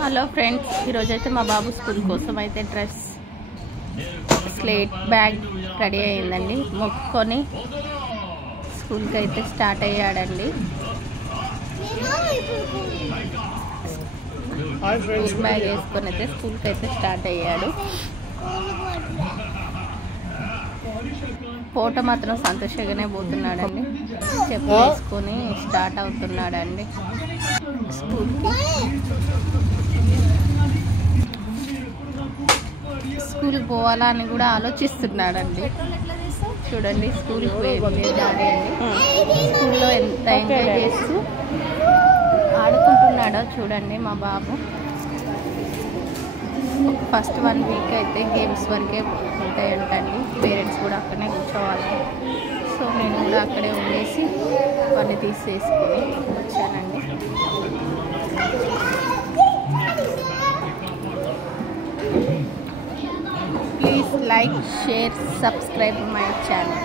Hello friends, ఈరోజైతే మా బాబు school కోసం అయితే డ్రెస్, స్లేట్, బ్యాగ్ రెడీ అయ్యిందండి. మొక్కుకొని స్కూల్కి అయితే స్టార్ట్ అయ్యాడండి. స్కూల్ బ్యాగ్ వేసుకొని అయితే స్కూల్కి అయితే స్టార్ట్ అయ్యాడు. ఫోటో మాత్రం సంతోషంగానే పోతున్నాడండి. చెప్పులు వేసుకొని స్టార్ట్ అవుతున్నాడండి స్కూల్కి. స్కూల్కి పోవాలా అని కూడా ఆలోచిస్తున్నాడండి. చూడండి, స్కూల్కి వెళ్ళే దారి అండి. స్కూల్లో ఎంత ఎంజాయ్ చేస్తూ ఆడుకుంటున్నాడో చూడండి మా బాబు. ఫస్ట్ 1 వీక్ అయితే గేమ్స్ వరకే ఉంటాయంటండి. పేరెంట్స్ కూడా అక్కడనే కూర్చోవాలి. సో నేను కూడా అక్కడే ఉండేసి వాడిని తీసేసుకొని వచ్చానండి. Please like, share, subscribe my channel.